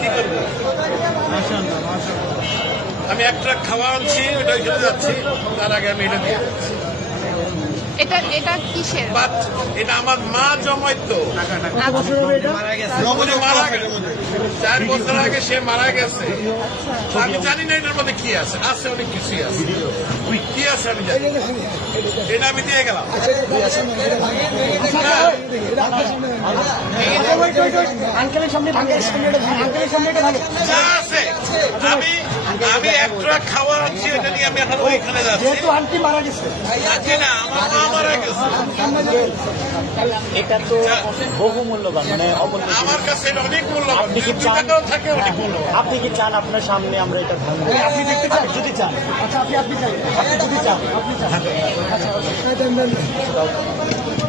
কি করবো? আমি এক ট্রাক খাওয়া আনছি, ওটা ওইখানে যাচ্ছি, তার আগে আমি এটা দিয়ে এটা কিসের? বাট এটা আমার মা জমাইতো, মারা গেছে 4 বছর আগে, সে মারা গেছে। আমি জানি না এটার মধ্যে কি আছে, আছে অনেক কিছুই আছে, কি আছে আমি জানি, এটা আমি দিয়ে গেলাম। যা আছে আমি এক ট্রাক খাওয়া আনছি, এটা নিয়ে আমি এখন ওইখানে যাচ্ছি। আন্টি মারা গেছে, আজকে না, আমার মা মারা গেছে। এটা তো বহু মূল্যবান, মানে আমার কাছে এটা অনেক মূল্যবান, আপনি কি 2 চান? টাকাও থাকে অনেক মূল্যবান। আপনি কি চান আপনার সামনে আমরা এটা ভাঙবো? আপনি দেখতে চান? যদি চান, আচ্ছা আপনি চান, আপনি যদি চান, আপনি চান,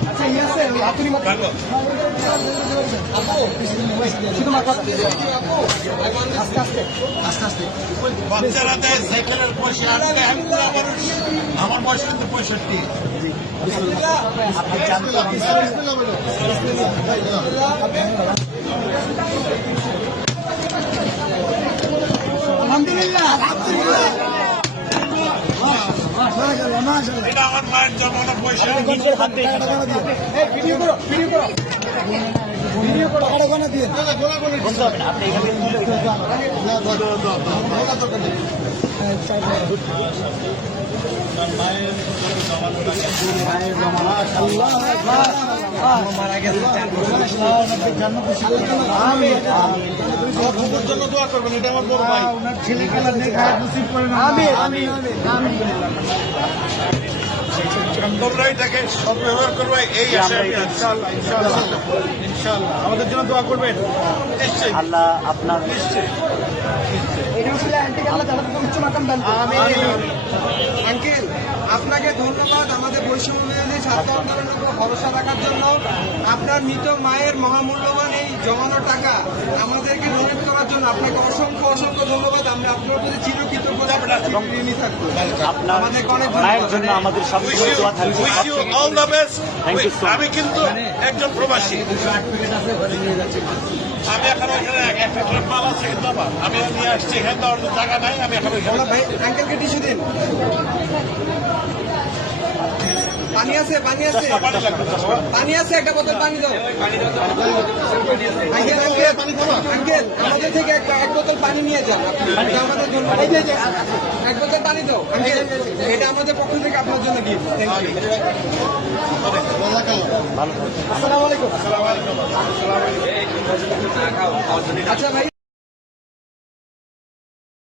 আচ্ছা ইয়ে আছে আপনি ভালো। শুধু মাথা আস্তে আস্তে আস্তে আস্তে বাচ্চারা দেয় সাইকেলের পয়সা, আজকে আমি বুড়া মানুষ, আমার বয়স কিন্তু 65। আপনি চান তো আপনি আলহামদুলিল্লাহ, এটা আমার মায়ের জমানো পয়সা। নিজের হাতে বলতে হবে না, আপনি এখানে মারা গেছে জন্য দোয়া করবেন, এটা আমার বড় ভাই। ছেলে খেলার তোমরা এটাকে সদ্ব্যবহার করবে, এই আশায় আমি আছি। ইনশাআল্লাহ আমাদের জন্য দোয়া করবেন। নিশ্চয়ই আল্লাহ আপনার নিশ্চয়ই। আঙ্কেল, আপনাকে ধন্যবাদ আমাদের বৈষম্য বিরোধী ছাত্র আন্দোলনের উপর ভরসা রাখার জন্য। আপনার মৃত মায়ের মহামূল্যবান এই জমানো টাকা আমাদেরকে ডোনেট করার জন্য আপনাকে অসংখ্য অসংখ্য ধন্যবাদ। আমরা আপনার প্রতি চিরকৃতজ্ঞ থাকবো। আপনার আমাদেরকে অনেক মায়ের জন্য আমাদের সবসময় দোয়া থাকবে। Wish you all the best. Thank you so much. আমি কিন্তু একজন প্রবাসী, আমি এখন ওইখানে একটা ট্রাক মাল আছে কিন্তু আমার, আমি নিয়ে আসছি, এখানে দেওয়ার জায়গা নাই, আমি এখন ওইখানে ভাই আঙ্কেলকে টিস্যু দিন। পানি আছে, পানি আছে, পানি লাগবে। পানি আছে, একটা বোতল পানি দাও। আঙ্কেল আঙ্কেল আমাদের থেকে এক বোতল পানি নিয়ে যান। এটা আমাদের জন্য এক বোতল পানি দাও আঙ্কেল, এটা আমাদের পক্ষ থেকে আপনার জন্য গিফট। Thank you. আসসালামু আলাইকুম। আচ্ছা ভাই।